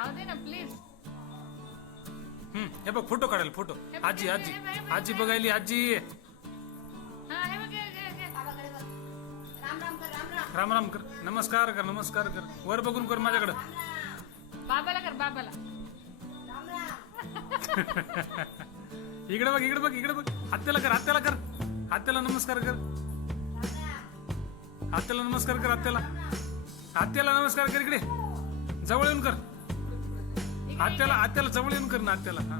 राहू दे ना प्लीज. हे बघ फोटो काढायला फोटो. आजी आजी आजी बघायली आजी. हा हे बघ हे. बाबाकडे बघ. राम राम कर, राम राम. राम राम कर, नमस्कार कर, नमस्कार कर. वर बघून कर माझ्याकडं. बाबाला कर बाबाला. राम राम. इकडे बघ इकडे बघ इकडे बघ. आत्याला कर आत्याला कर. आत्याला नमस्कार कर. आत्याला नमस्कार कर. आत्याला आत्याला नमस्कार कर. इकडे जवळ येऊन कर. आत्याला आत्याला जवळ येऊन कर ना आत्याला. हा